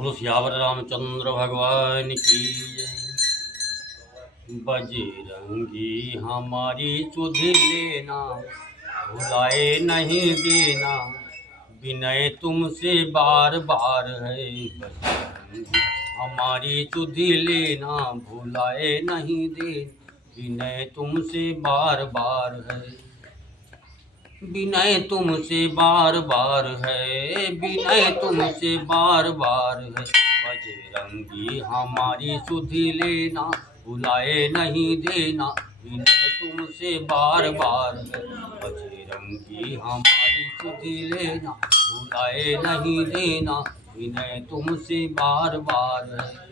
बोलो सियावर रामचंद्र भगवान की जय। बजरंगी हमारी सुध लेना, भुलाए नहीं देना, विनय तुमसे बार बार है। बजरंगी हमारी सुध लेना, भुलाए नहीं देना, विनय तुमसे बार बार है। विनय तुमसे बार बार है, विनय तुमसे बार बार है। बजरंगी हमारी सुधि लेना, भुलाए नहीं देना, विनय तुमसे बार बार है। बजरंगी हमारी सुधि लेना, भुलाए नहीं देना, विनय तुमसे बार बार है।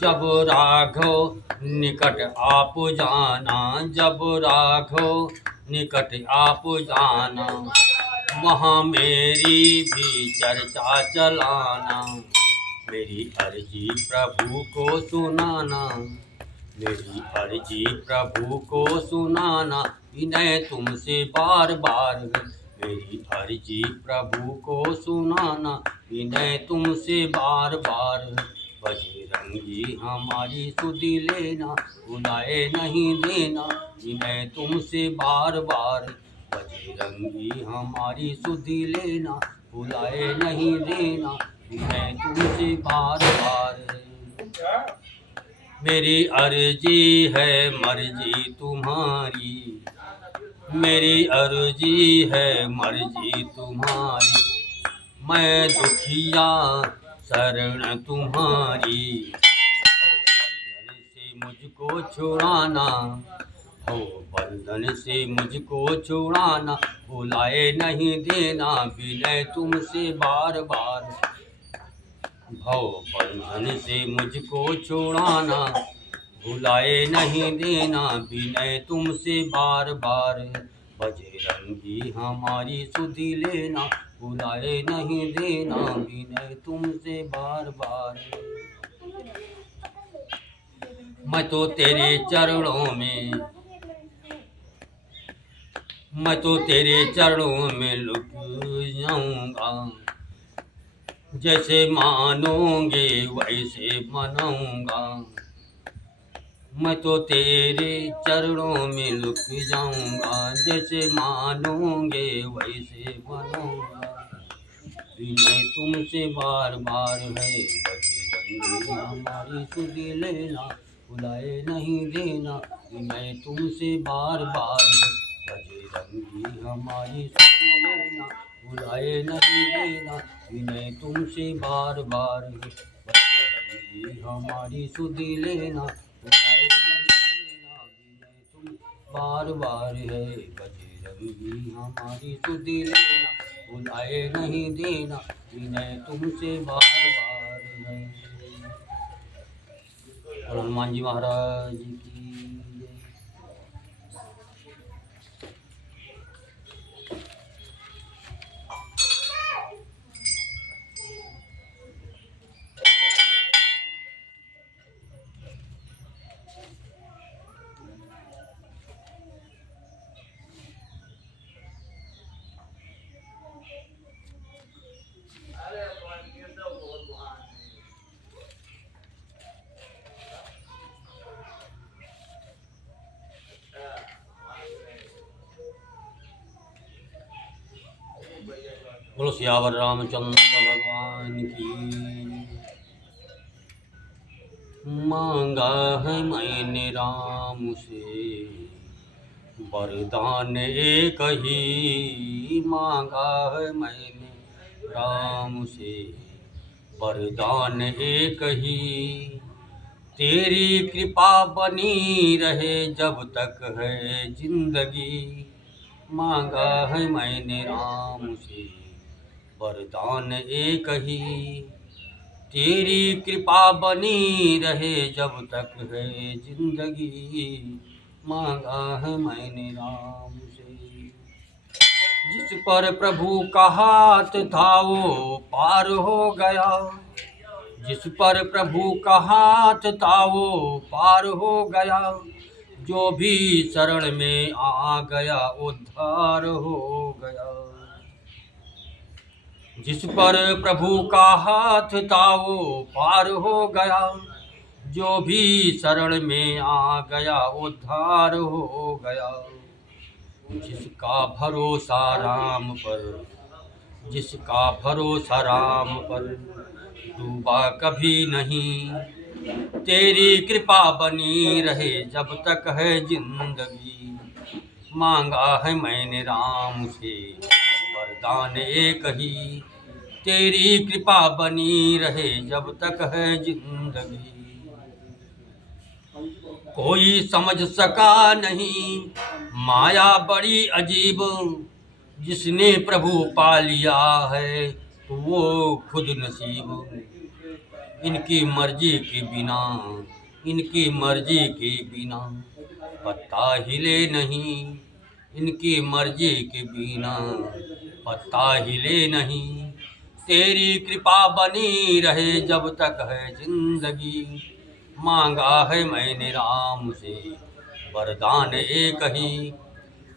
जब राघव निकट आप जाना, जब राघव निकट आप जाना, वहाँ मेरी भी चर्चा चलाना। मेरी अर्जी प्रभु को सुनाना, मेरी अर्जी प्रभु को सुनाना, विनय तुमसे बार बार है। मेरी अर्जी प्रभु को सुनाना, विनय तुमसे बार बार है। बजरंगी हमारी सुधि लेना, भुलाए नहीं देना, विनय तुमसे बार बार। बजरंगी हमारी सुधि लेना, भुलाए नहीं देना, विनय तुमसे बार बार। मेरी अर्जी है मर्जी तुम्हारी, मेरी अर्जी है मर्जी तुम्हारी, मैं दुखिया शरण तुम्हारी। बंधन से मुझको छुड़ाना, हो बंधन से मुझको छुड़ाना, भुलाए नहीं देना, विनय तुमसे बार बार। भव बंधन से मुझको छुड़ाना, भुलाए नहीं देना, विनय तुमसे बार बार। बजरंगी हमारी सुधि लेना, भुलाए नहीं देना, विनय तुमसे बार बार। मैं तो तेरे चरणों में, मैं तो तेरे चरणों में लुट जाऊंगा, जैसे मानोगे वैसे मनाऊंगा। मैं तो तेरे चरणों में लुक जाऊंगा, जैसे मानोगे वैसे मनाऊंगा, विनय तुमसे बार बार है। बजरंगी हमारी सुधि लेना, भुलाए नहीं देना, विनय तुमसे बार बार है। बजरंगी हमारी सुधि लेना, भुलाए नहीं देना, विनय तुमसे बार बार है। बजरंगी हमारी सुधि लेना, भुलाए नहीं देना, विनय तुम बार बार है। बजरंगी हमारी सुधि लेना, भुलाए नहीं देना, विनय तुमसे बार बार है। हनुमान जी महाराज की जय। बोलो सियावर रामचंद्र भगवान की। मांगा है मैंने राम से वरदान एक ही, मांगा है मैंने राम से वरदान एक ही। तेरी कृपा बनी रहे जब तक है जिंदगी, मांगा है मैंने राम से वरदान एक ही। तेरी कृपा बनी रहे जब तक है जिंदगी, मांगा है मैंने राम से। जिस पर प्रभु का हाथ था वो पार हो गया, जिस पर प्रभु का हाथ था वो पार हो गया। जो भी शरण में आ गया उद्धार हो गया। जिस पर प्रभु का हाथ था वो पार हो गया, जो भी शरण में आ गया उद्धार हो गया। जिसका भरोसा राम पर, जिसका भरोसा राम पर, डूबा कभी नहीं। तेरी कृपा बनी रहे जब तक है जिंदगी, मांगा है मैंने राम से वरदान एक ही। तेरी कृपा बनी रहे जब तक है जिंदगी। कोई समझ सका नहीं माया बड़ी अजीब, जिसने प्रभु पा लिया है तो वो खुद नसीब। इनकी मर्जी के बिना, इनकी मर्जी के बिना पत्ता हिले नहीं। इनकी मर्जी के बिना पत्ता हिले नहीं। तेरी कृपा बनी रहे जब तक है जिंदगी, मांगा है मैंने राम से वरदान एक ही।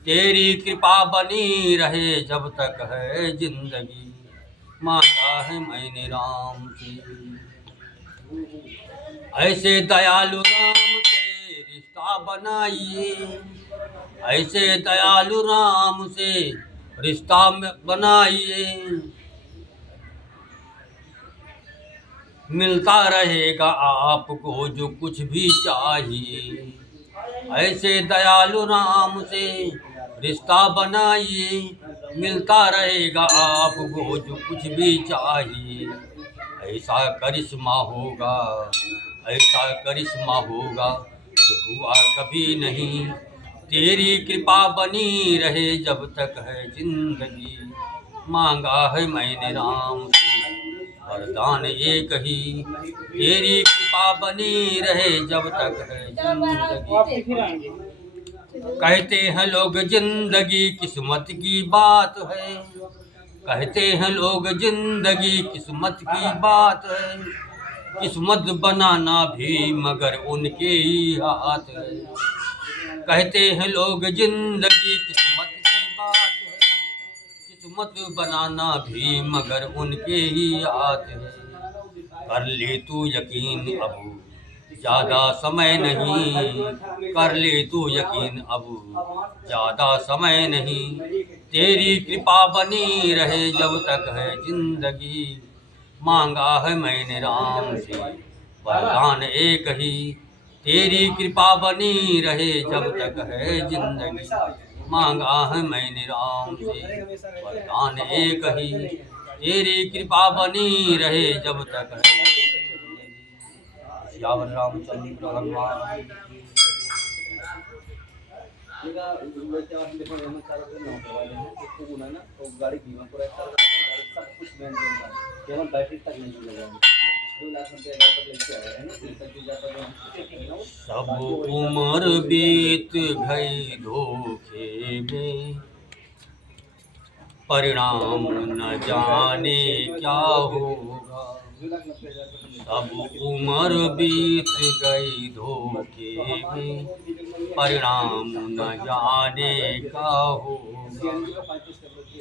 तेरी कृपा बनी रहे जब तक है जिंदगी, मांगा है मैंने राम से। ऐसे दयालु राम से रिश्ता बनाइए, ऐसे दयालु राम से रिश्ता बनाइए। मिलता रहेगा आपको जो कुछ भी चाहिए। ऐसे दयालु राम से रिश्ता बनाइए, मिलता रहेगा आपको जो कुछ भी चाहिए। ऐसा करिश्मा होगा, ऐसा करिश्मा होगा जो हुआ कभी नहीं। तेरी कृपा बनी रहे जब तक है जिंदगी, मांगा है मैंने राम से वरदान एक ही। तेरी कृपा बनी रहे जब तक है जिंदगी। कहते हैं लोग जिंदगी किस्मत की बात है, कहते हैं लोग जिंदगी किस्मत की बात है। किस्मत बनाना भी मगर उनके ही हाथ है। कहते हैं लोग जिंदगी किस्मत की बात है, किस्मत बनाना भी मगर उनके ही हाथ है। कर ले तू यकीन अब ज़्यादा समय नहीं, कर ले तू यकीन अब ज़्यादा समय नहीं। तेरी कृपा बनी रहे जब तक है जिंदगी, मांगा है मैंने राम से वरदान एक ही। तेरी कृपा बनी रहे जब तक है जिंदगी, मांगा है मैंने राम से वरदान एक ही। तेरी कृपा बनी रहे जब तक है जिंदगी। श्यावर रामचंद्र भगवान। गाड़ी बीमा पूरा सब कुछ केवल बैटरी तक नहीं लगा। 2 लाख रुपये लेके आया है ना। सब उम्र बीत गई धोखे में, परिणाम न जाने क्या होगा। सब उम्र बीत गई धोखे में, परिणाम न जाने क्या होगा।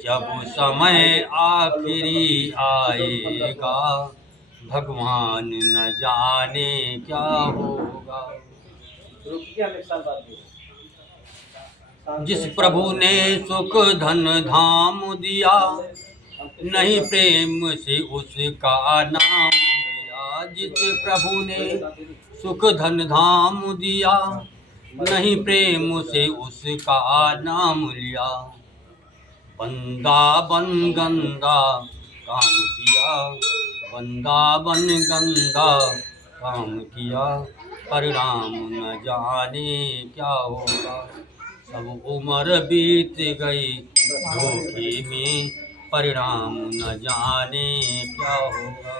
जब समय आखिरी आएगा, भगवान न जाने क्या होगा। जिस प्रभु ने सुख धन धाम दिया, नहीं प्रेम से उसका नाम लिया। जिस प्रभु ने सुख धन धाम दिया, नहीं प्रेम से उसका नाम लिया। बंदा बन गंदा काम किया, बंदा बन गंदा काम किया, परिणाम न जाने क्या होगा। सब उम्र बीत गई धोखे में, परिणाम न जाने क्या होगा।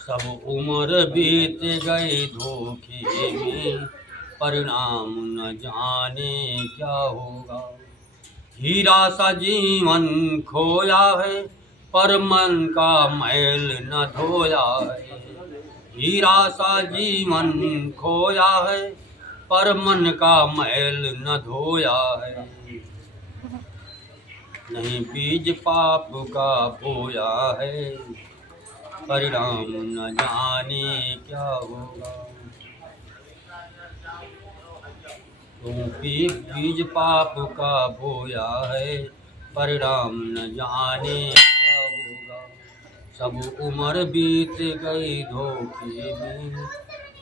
सब उम्र बीत गई धोखे में, परिणाम न जाने क्या होगा। हीरा सा जीवन खोया है, पर मन का मैल न धोया है। हीरा सा जीवन खोया है, पर मन का मैल न धोया है, नहीं बीज पाप का बोया है, परिणाम न जाने क्या होगा। क्योंकि बीज पाप का बोया है, परिणाम न जाने क्या होगा। सब उम्र बीत गई धोखे में,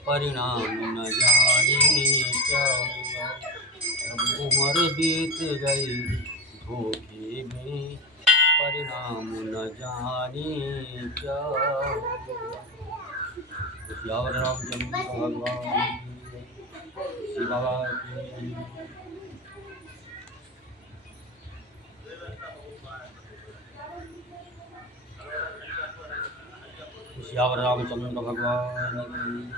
परिणाम न जाने क्या होगा। सब उम्र बीत गई धोखे में, परिणाम न जाने क्या होगा। सियावर रामचंद्र भगवान की, शिव बाबा की। सियावर रामचंद्र भगवान की।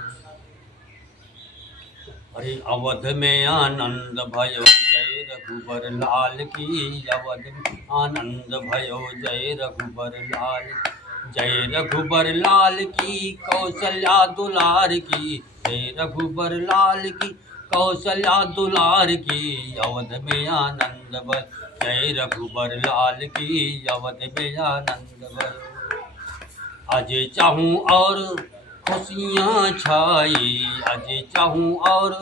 अरे अवध में आनंद भयो जय रघुबर लाल की, अवध में आनंद भयो जय रघुबर लाल, जय रघुबर लाल की, कौशल्या दुलार की, जय रघुबर लाल की, कौशल्या दुलार की। अवध में आनंद भयो जय रघुबर लाल की, अवध में आनंद भयो। अजय चाहूं और खुशियाँ छाई, अजय चाहूं और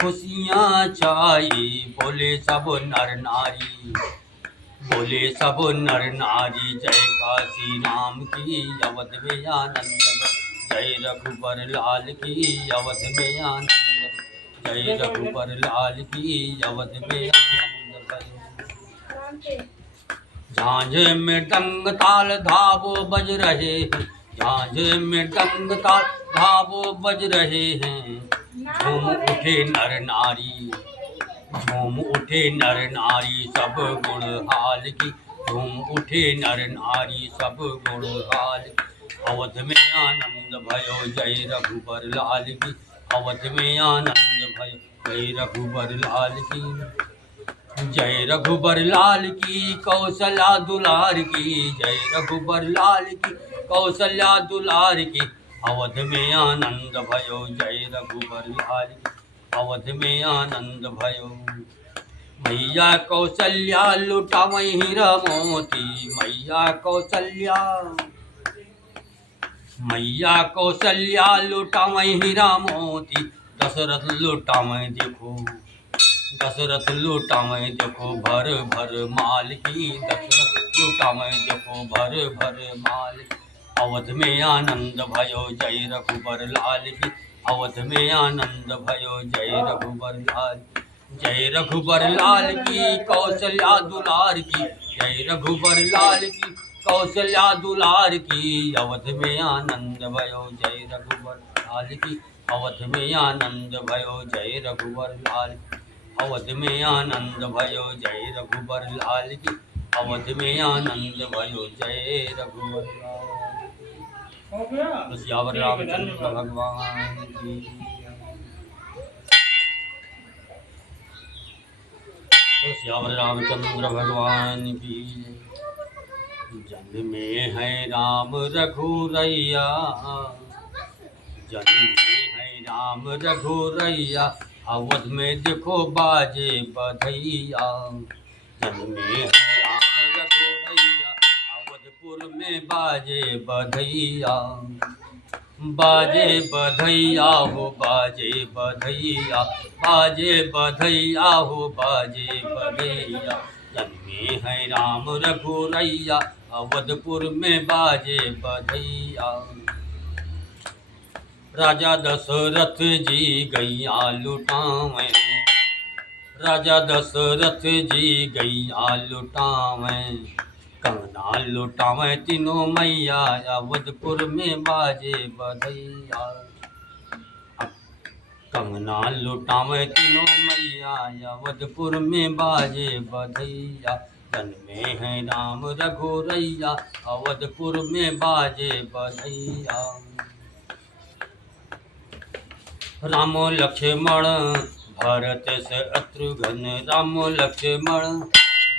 खुशियाँ छाई, बोले सब नर नारी, बोले सब नर नारी, जय काशी राम की, अवध में आनंद भयो जय रघुबर लाल की, अवध में आनंद, जय रघुबर लाल की, अवध में आनंद भयो। झांझ में डंग ताल धावो बज रहे हैं, झांझ में डंग ताल धावो बज रहे हैं, झूम उठे नर नारी, झूम उठे नर नारी, सब गुण हाल की, झूम उठे नर नारी, सब गुण हाल। अवध में आनंद भयो जय रघुबर लाल की, अवध में आनंद भयो जय रघुबर लाल की, जय रघुबर लाल की, कौशल्या दुलार की, जय रघुबर लाल की, कौशल्या दुलार की। अवध में आनंद भयो जय रघुबर लाल की, अवध में आनंद भयो। मैया कौशल्या लुटावई हीरा मोती, मैया कौशल्या, मैया कौशल्या लुटावई हीरा मोती, दशरथ लुटावई देखो, दशरथ लुटावई देखो भर भर माल की, दशरथ लुटावई देखो भर भर माल। अवध में आनंद भयो जय रघुबर लाल की, अवध में आनंद भयो जय रघुबर लाल, जय रघुबर लाल की, कौशल्या दुलार की, जय रघुबर लाल की, कौशल्या दुलार की। अवध में आनंद भयो जय रघुबर लाल की, अवध में आनंद भयो जय रघुबर लाल, अवध में आनंद भयो जय रघुबर लाल की, अवध में आनंद भयो जय रघुबर लाल। सियावर रामचंद्र भगवान की, सियावर रामचंद्र भगवान की। जन में है राम रघुरैया, जन में है राम रघुरैया, अवध में देखो बाजे बधैया, जन में है राम रघुरैया, अवधपुर में बाजे बधैया, बाजे बधैया हो बाजे बधैया, बाजे बधैया हो बाजे बधैया, जन में है राम रघुरैया, अवधपुर में बाजे बधैया। राजा दशरथ जी गैया लुटावें, राजा दशरथ जी गैया लुटावें, कंगना लुटावें तीनों मैया, अवधपुर में बाजे बधैया, कंगना लुटावें तीनों मैया, अवधपुर में बाजे बधैया, जन में है राम रघुरैया, अवधपुर में बाजे बधैया। राम लक्ष्मण भरत शत्रुघ्न, राम लक्ष्मण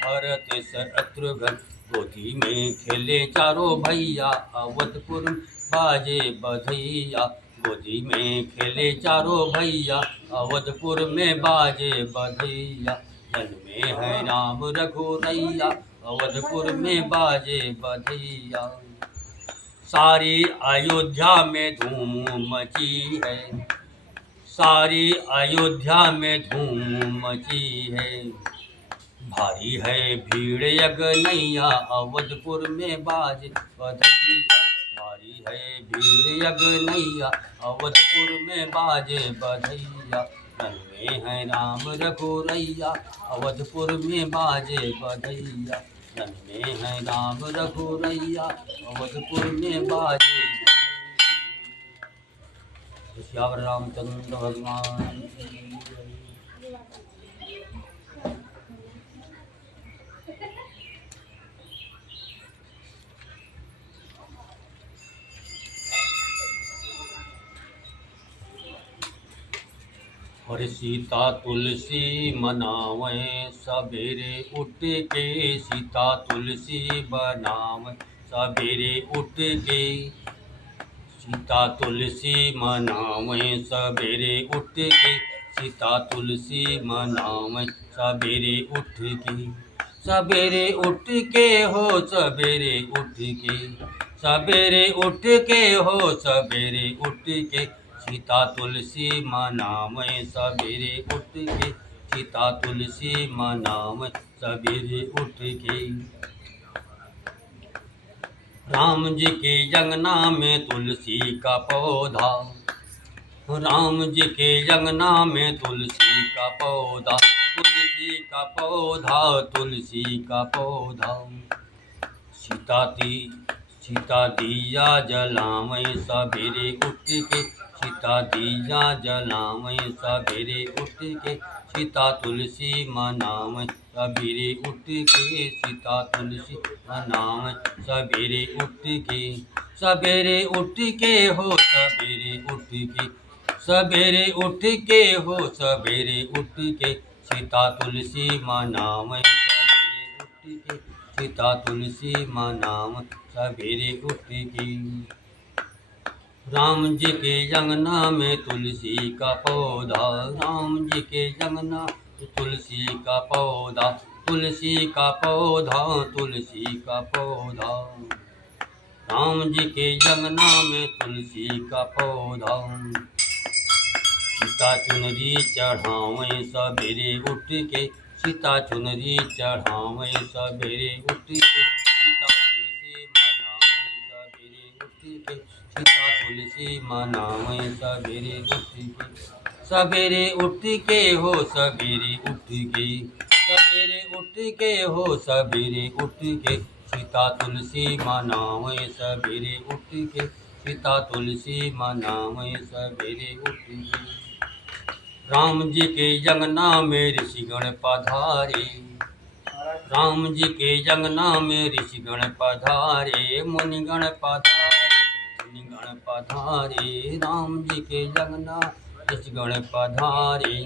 भरत शत्रुघ्न, गोदी में खेले चारों भैया, अवधपुर बाजे बधैया, गोदी में खेले चारों भैया, अवधपुर में बाजे बधैया। जन्मे हैं राम रघुरैया, अवधपुर में बाजे बधैया। सारी अयोध्या में धूम मची है, सारी अयोध्या में धूम मची है। भारी है भीड़ यज्ञनैया, अवधपुर में बाजे बधैया। भारी है भीड़ यज्ञनैया, अवधपुर में बाजे बधैया। जन्मे हैं राम रघुरैया, अवधपुर में बाजे बधैया। जन्मे हैं राम रघुरैया, अवधपुर में बाजे बधैया। श्यावर रामचंद्र भगवान की जय। और सीता तुलसी मनावें सवेरे उठ के, सीता तुलसी बनावें सवेरे उठ के। सीता तुलसी मनावें सवेरे उठ के, सीता तुलसी मनावें सवेरे उठ के। सवेरे उठ के हो सवेरे उठ के, सवेरे उठ के हो सवेरे उठ के। सीता तुलसी मनावें सवेरे उठ के, सीता तुलसी मनावें सवेरे उठ के। राम जी के अंगना में तुलसी का पौधा, राम जी के अंगना में तुलसी का पौधा, तुलसी का पौधा, तुलसी का पौधा। सीता दिया जलावें सवेरे उठ के, सीता दिया जलावें सवेरे उठ के। सीता तुलसी मनावें सवेरे उठ के, सीता तुलसी मनावें सवेरे उठ के। सवेरे उठ के हो सवेरे उठ के, सवेरे उठ के हो सवेरे उठ के। सीता तुलसी मनावें सवेरे उठ के, सीता तुलसी मनावें सवेरे उठ के। राम जी के अंगना में तुलसी का पौधा, राम जी के अंगना तुलसी का पौधा, तुलसी का पौधा, तुलसी का पौधा। राम जी के अंगना में तुलसी का पौधा। सीता चुनरी चढ़ावें सवेरे उठ के, सीता चुनरी चढ़ावें सवेरे उठ के। सीता तुलसी मनावें सवेरे उठ के, सीता तुलसी मनावें सवेरे उठ के। सवेरे उठ के हो सवेरे उठ के, सवेरे उठ के हो सवेरे उठ के। सीता तुलसी मनावें सवेरे उठ के, सीता तुलसी मनावें सवेरे उठ के। राम जी के अंगना में ऋषिगण पधारे, राम जी के अंगना में ऋषिगण पधारे, मुनिगण पधारे, मुनिगण पधारे। राम जी के अंगना ऋषिगण पधारे।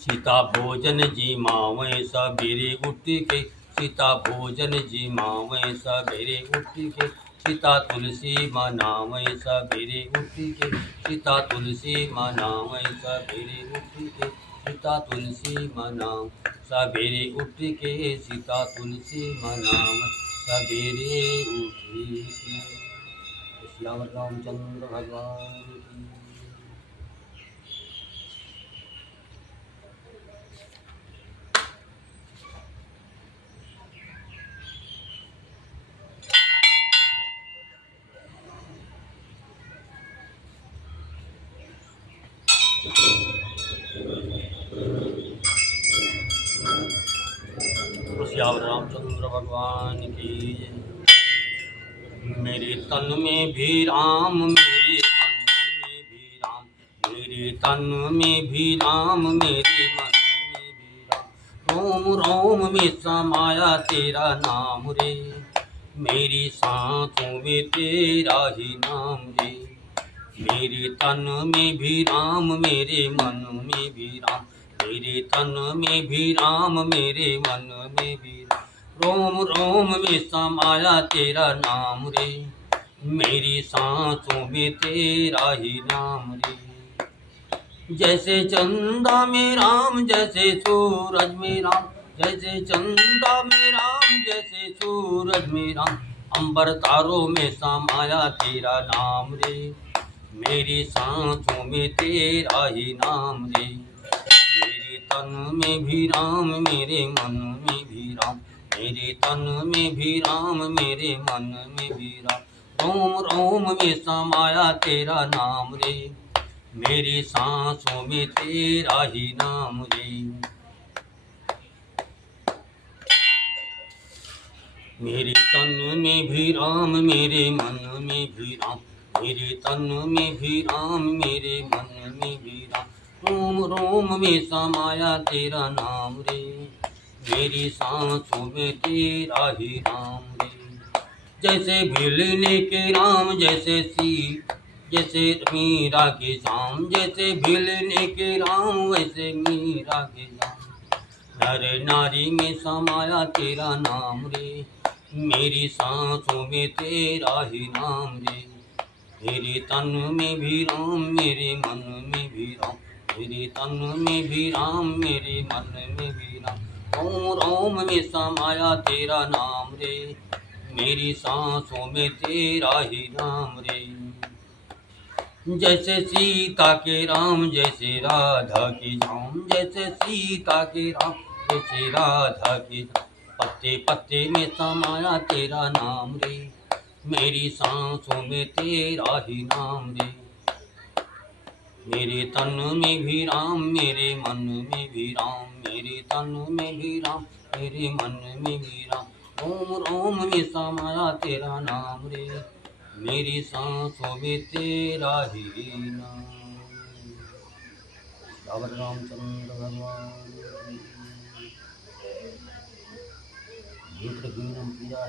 सीता भोजन जी मावें सवेरे उठ के, सीता भोजन जी मावें सवेरे उठ के। सीता तुलसी मनावें सवेरे उठ के, सीता तुलसी मनावें सवेरे उठ के। सीता तुलसी मनावें सवेरे उठ के, सीता तुलसी मनावें सवेरे उठ के। श्याम रामचंद्र भगवान की। श्याम रामचंद्र भगवान की जय। मेरे तन में भी राम, मेरे मन में भी राम, मेरे तन में भी राम, मेरे मन में भी राम। रोम रोम में समाया तेरा नाम रे, मेरी सांसों में तेरा ही नाम रे। मेरे तन में भी राम, मेरे मन में भी राम, मेरे तन में भी राम, मेरे मन में भी राम। रोम रोम में समाया तेरा नाम रे, मेरी सांसों में तेरा ही नाम रे। जैसे चंदा में राम, जैसे सूरज में राम, जैसे चंदा में राम, जैसे सूरज में राम, अंबर तारों में समाया तेरा नाम रे। मेरी सांसों में तेरा ही नाम रे। मेरे तन में भी राम, मेरे मन में भी राम, मेरे तन में भी राम, मेरे मन में भी राम, रोम रोम में समाया तेरा नाम रे। मेरी सांसों में तेरा ही नाम रे। मेरे तन में भी राम, मेरे मन में भी राम, मेरे तन में भी राम, मेरे मन में भी राम, रोम रोम में समाया तेरा नाम रे। मेरी सांसों में तेरा ही नाम रे। जैसे भिलने के राम, जैसे जैसे मीरा के श्याम, जैसे भिलने के राम, वैसे मीरा के श्याम, नर नारी में समाया तेरा नाम रे। मेरी सांसों में तेरा ही नाम रे। मेरे तन में भी राम, मेरे मन में भी राम, मेरे तन में भी राम, मेरे मन में भी राम, ओम रोम में समाया तेरा नाम रे। मेरी सांसों में तेरा ही नाम रे। जैसे सीता के राम, जैसे राधा की श्याम, जैसे सीता के राम, जैसे राधा की श्याम, पत्ते पत्ते में समाया तेरा नाम रे। मेरी सांसों में तेरा ही नाम रे। मेरे तन में भी राम, मेरे मन में भी राम, मेरे तन में भी राम, मेरे मन में भी राम, रोम रोम में समाया तेरा नाम रे। मेरी सांसों में तेरा ही नाम। बाबर रामचंद्र भगवान की। प्रिया